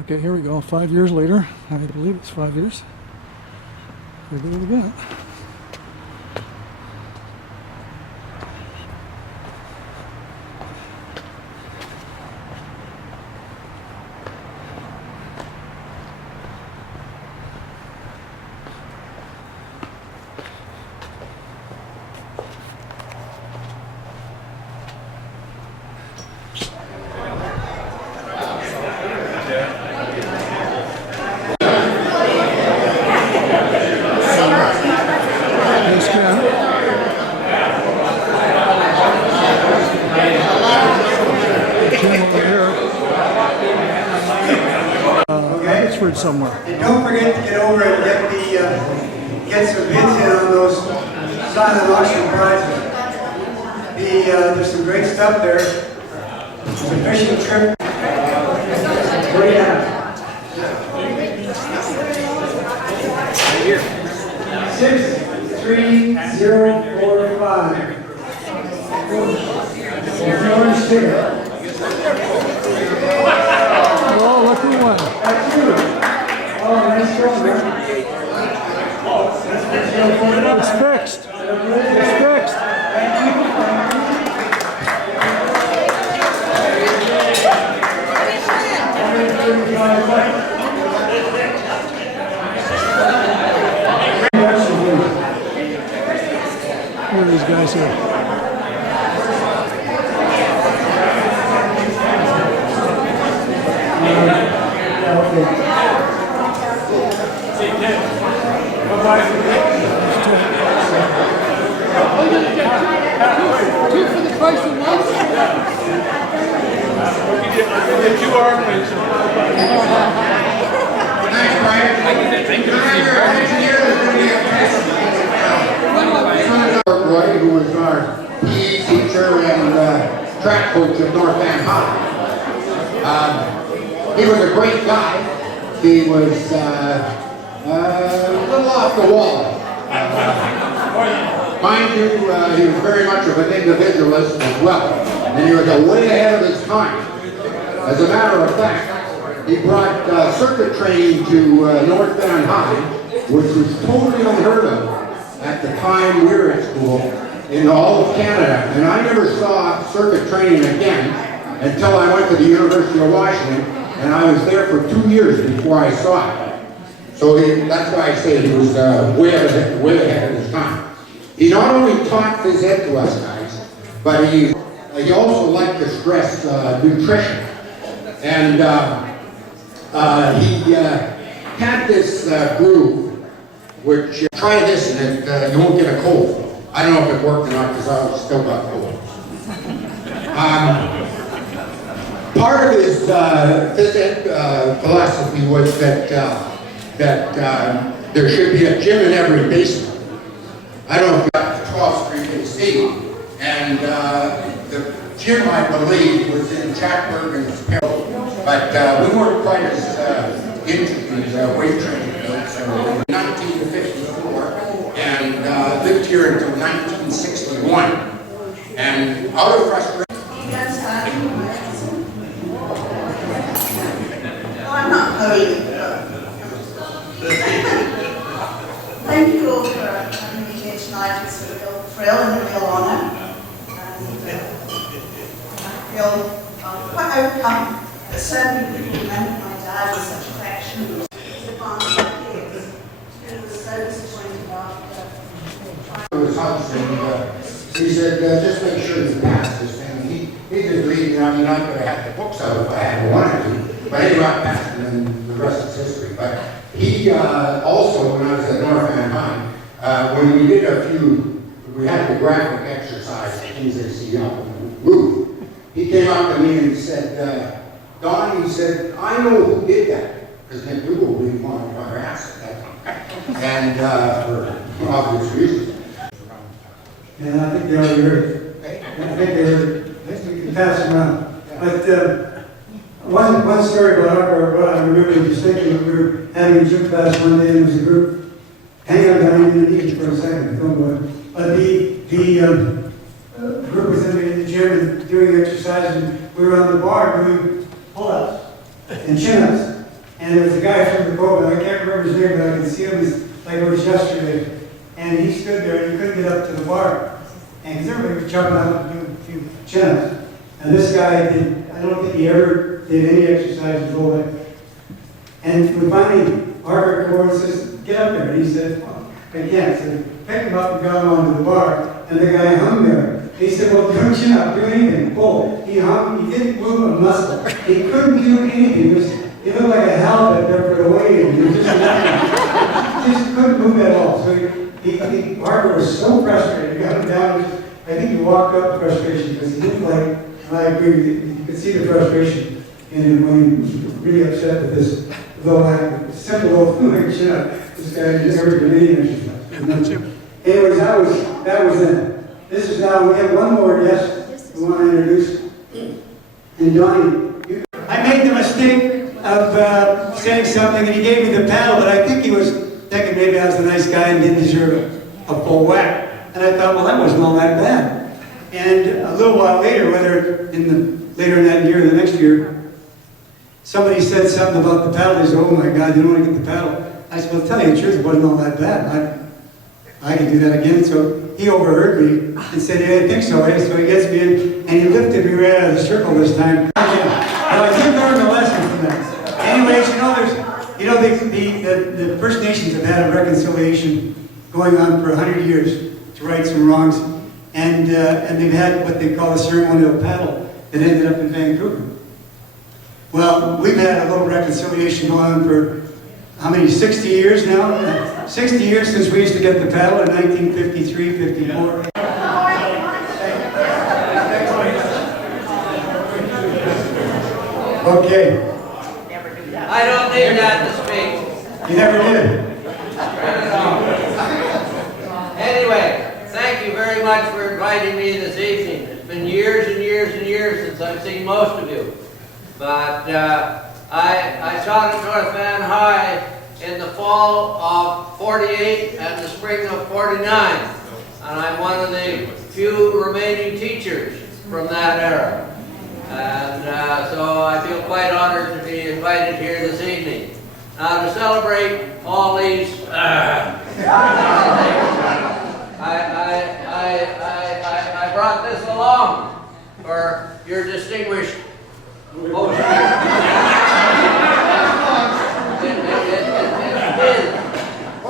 Okay, here we go. 5 years later. I believe it's 5 years. We did it again. Yes, Ken. Ken over here. Abbotsford somewhere. And don't forget to get over and get some bids in on those silent auction prizes. There's some great stuff there. It's a fishing trip. Great app. 63045. George Sticker. Oh, look who won. That's you. Oh, nice job, man. It's fixed. It's fixed. Who are these guys here? Two for the price of one? Get 2 arm wings. Thanks, Brian. Thank you. Roy, who was our PE teacher and track coach at North Van High. He was a great guy. He was a little off the wall. Mind you, he was very much of an individualist as well. And he was way ahead of his time. As a matter of fact, he brought circuit training to North Van High, which was totally unheard of at the time we were at school in all of Canada. And I never saw circuit training again until I went to the University of Washington, and I was there for 2 years before I saw it. So that's why I say he was way ahead of his time. He not only taught phys ed to us guys, but he also liked to stress nutrition. And he had this group, which try this and you won't get a cold. I don't know if it worked or not because I still got cold. Part of his phys ed philosophy was that there should be a gym in every basement. I don't know if you got 12th Street AC, and the gym, I believe, was in Chatburg and Peril, but we weren't quite as into these weight training builds. So in 1954, and lived here until 1961, and out of frustration. I'm not hurrying. Thank you all for having me here tonight. It's a real thrill and a real honour. And I feel quite overcome that so many people remember my dad with such affection. He was so disappointed after. His house, and he said, just make sure you pass this thing. He didn't believe me. I mean, I could have had the books out if I had wanted to, but anyway, I passed, and then the rest is history. But he also, when I was at North Van High, when we did we had the graphic exercise, things they see up on the roof. He came up to me and said, Don, he said, I know who did that, because Nick Google didn't want our ass at that time, and for obvious reasons. And I think they already heard it. I think they heard it. I think we can pass them around. But one story about our, I remember distinctly, we were having a gym class one day, and there was a group. Hang on, I'm going to need you for a second. Don't worry. But the group was in the gym and doing exercise, and we were on the bar doing pull-ups and chin-ups. And there was a guy from the Cove, I can't remember his name, but I can see him like it was yesterday. And he stood there and he couldn't get up to the bar. And because everybody was jumping up and doing a few chin-ups. And this guy did, I don't think he ever did any exercise his whole life. And we finally, Harvard Gordon says, get up there. And he said, well, I can't. So picked him up and got him onto the bar. And the guy hung there. He said, well, don't chin up, do anything. Pull. He hung, he didn't move a muscle. He couldn't do anything. He looked like a helmet there for the weight. He just couldn't move at all. So Harvard was so frustrated. He got him down. I think he walked up frustration because he didn't like, and I agree with you, you could see the frustration in him when he was really upset with this low act, simple little chin up. This guy just never did any exercise. Anyways, that was it. This is now, we have one more guest we want to introduce. And Johnny, I made the mistake of saying something and he gave me the paddle, but I think he was thinking maybe I was a nice guy and didn't deserve a full whack. And I thought, well, that wasn't all that bad. And a little while later, later in that year or the next year, somebody said something about the paddle. They said, oh my God, you don't want to get the paddle. I said, well, tell you the truth, it wasn't all that bad. I can do that again. So he overheard me and said, yeah, I think so. So he gets me in and he lifted me right out of the circle this time. But I did learn a lesson from that. Anyways, the First Nations have had a reconciliation going on for 100 years to right some wrongs. And they've had what they call a ceremonial paddle that ended up in Vancouver. Well, we've had a little reconciliation going on for how many, 60 years now? 60 years since we used to get the paddle in 1953, 54. Okay. I don't need that to speak. You never did. Anyway, thank you very much for inviting me this evening. It's been years and years and years since I've seen most of you. But I taught at North Van High in the fall of 48 and the spring of 49. And I'm one of the few remaining teachers from that era. And so I feel quite honored to be invited here this evening. Now to celebrate all these I brought this along for your distinguished motion.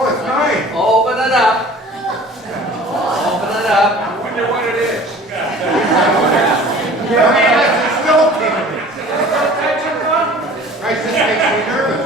Oh, it's mine. Open it up. Open it up. I wonder what it is. It's still tingling. Christ, this makes me nervous.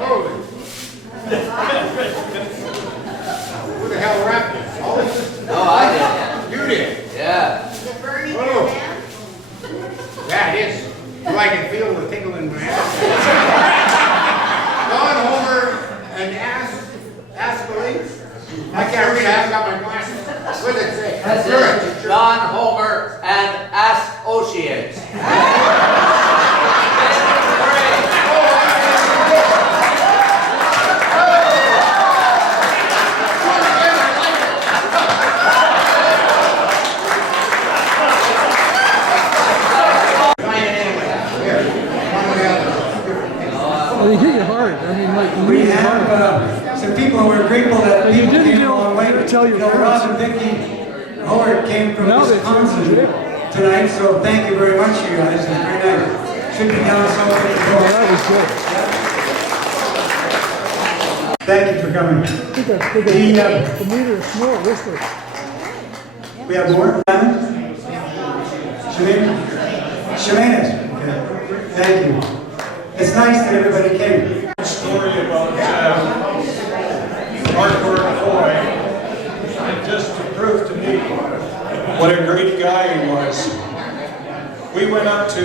Holy. Who the hell wrapped this? All this? No, I You did. did. Yeah. Oh. That is. So I can feel the tingle in my ass. Don Homer and Ascoli. I can't read. I haven't got my glasses. What does it say? This is John Homer and Associates. Well, you hit you hard. I mean, like, We really have hard. some people who are grateful that And you people didn't came a long way. tell your Rob parents. and Vicki Howard came from Now they Wisconsin threw you in jail. tonight, so thank you very much, you guys. It's very nice. Should be down somewhere. Oh, that was good. Thank you for coming. They got the meter of snow, Whistler. We have more? Shemaine? Okay. Thank you. It's nice that everybody came. Story about Arthur McCoy, and just to prove to me what a great guy he was. We went up to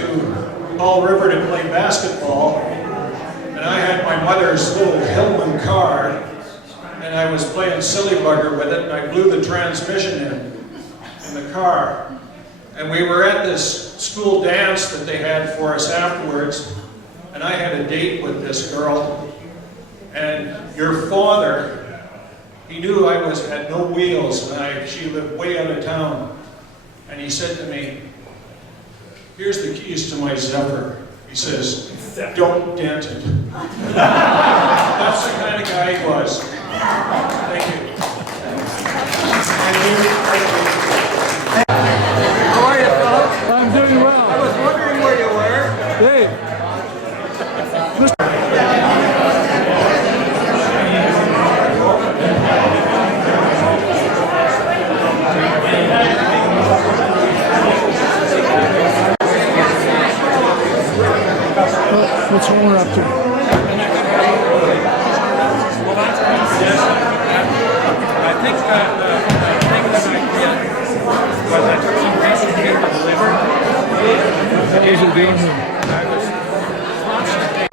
Fall River to play basketball, and I had my mother's little Hillman car, and I was playing silly bugger with it, and I blew the transmission in the car. And we were at this school dance that they had for us afterwards, and I had a date with this girl, and your father, he knew I had no wheels, and she lived way out of town, and he said to me, here's the keys to my Zephyr. He says, don't dent it. That's the kind of guy he was. Thank you. How are you, fellas? I'm doing well. I was wondering where you were. Hey. What's Homer up to? I think that the thing that I did was I took some pieces to get delivered. What is he doing here? I was constantly.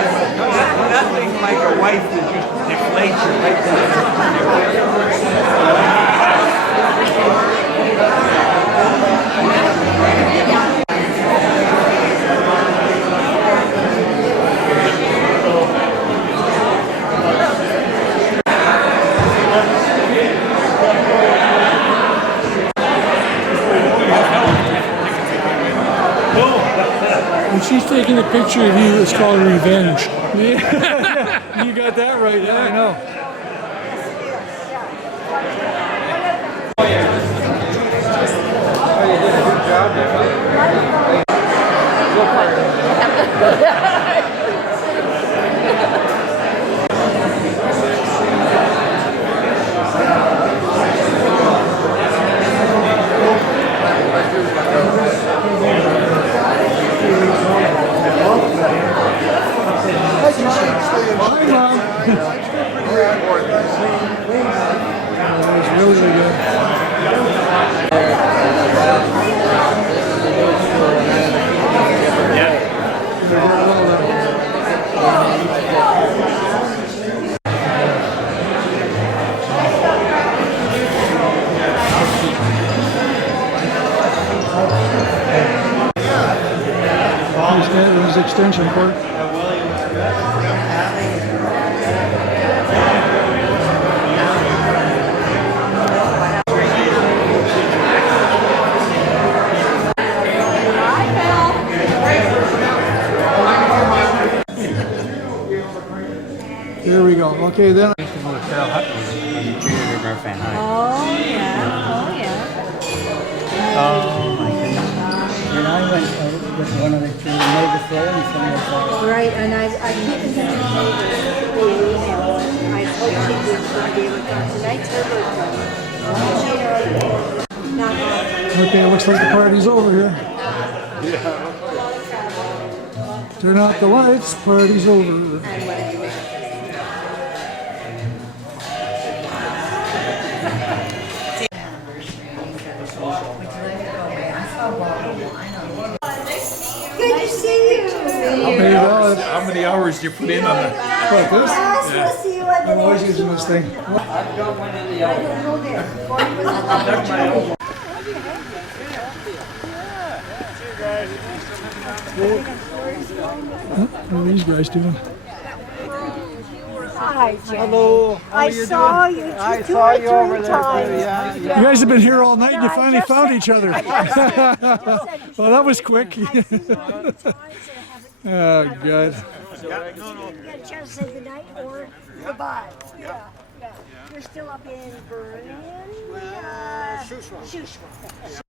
Nothing like a wife that just deflates you right there. When she's taking a picture of you, it's called revenge. Yeah. You got that right. Yeah, I know. Hi, Mom. That was really good. His extension cord. There we go. Okay, then. Oh, yeah. Oh my goodness. And I went with one of the two neighbors there and someone was Right, and I keep in touch with neighbors. I hope she would be able to come tonight's her birthday. Not often. Okay, it looks like the party's over here. Turn out the lights, party's over. Good to see you. Hey, well, How many hours do you put in on that? what, this? Yes, we'll see you at the I'm always next using this thing. I don't go there. What are these guys doing? Hi, Jen. Hello. How I are you saw doing? you I two saw or you over three there too. times. Yeah. You guys have been here all night and you Yeah, I finally just found said- each other. Well, that was quick. Oh, God. Get a chance to say goodnight or goodbye. Yeah. You're still up in Berlin? Shuswap.